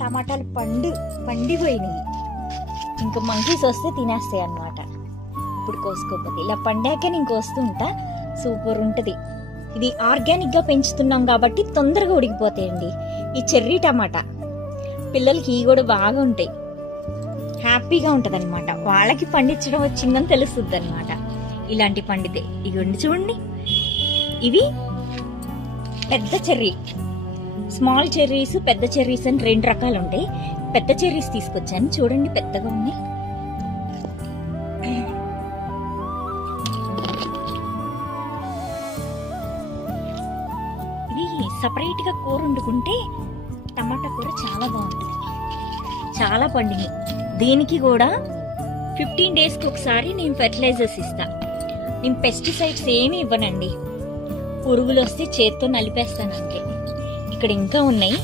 టమాటాలు పండిపోయినాయి. ఇంకా మంకీస్ వస్తే తినేస్తాయి అన్నమాట. ఇప్పుడు కోసుకోకపోతే ఇలా పండాక నేను కోస్తూ ఉంటా. సూపర్ ఉంటది. ఇది ఆర్గానిక్ గా పెంచుతున్నాం కాబట్టి తొందరగా ఉడికిపోతాయండి. ఈ చెర్రీ టమాటా పిల్లలకి ఇవి కూడా బాగా ఉంటాయి. హ్యాపీగా ఉంటది అనమాట. వాళ్ళకి పండించడం వచ్చిందని తెలుస్తుంది అనమాట. ఇలాంటి పండితే ఇగోండి చూడండి. ఇవి పెద్ద చెర్రీ, స్మాల్ చెర్రీస్, పెద్ద చెర్రీస్ అని 2 రకాలు ఉంటాయి. పెద్ద చెర్రీస్ తీసుకొచ్చాను చూడండి, పెద్దగా ఉన్నాయి. ఇది సపరేట్ గా కూర వండుకుంటే టమాటా కూర చాలా బాగుంటుంది. చాలా పండినాయి. దీనికి కూడా 15 డేస్కి ఒకసారి నేను ఫెర్టిలైజర్స్ ఇస్తా. నేను పెస్టిసైడ్స్ ఏమి ఇవ్వనండి. పురుగులు వస్తే చేత్తో నలిపేస్తానంటే. ఇక్కడ ఇంకా ఉన్నాయి.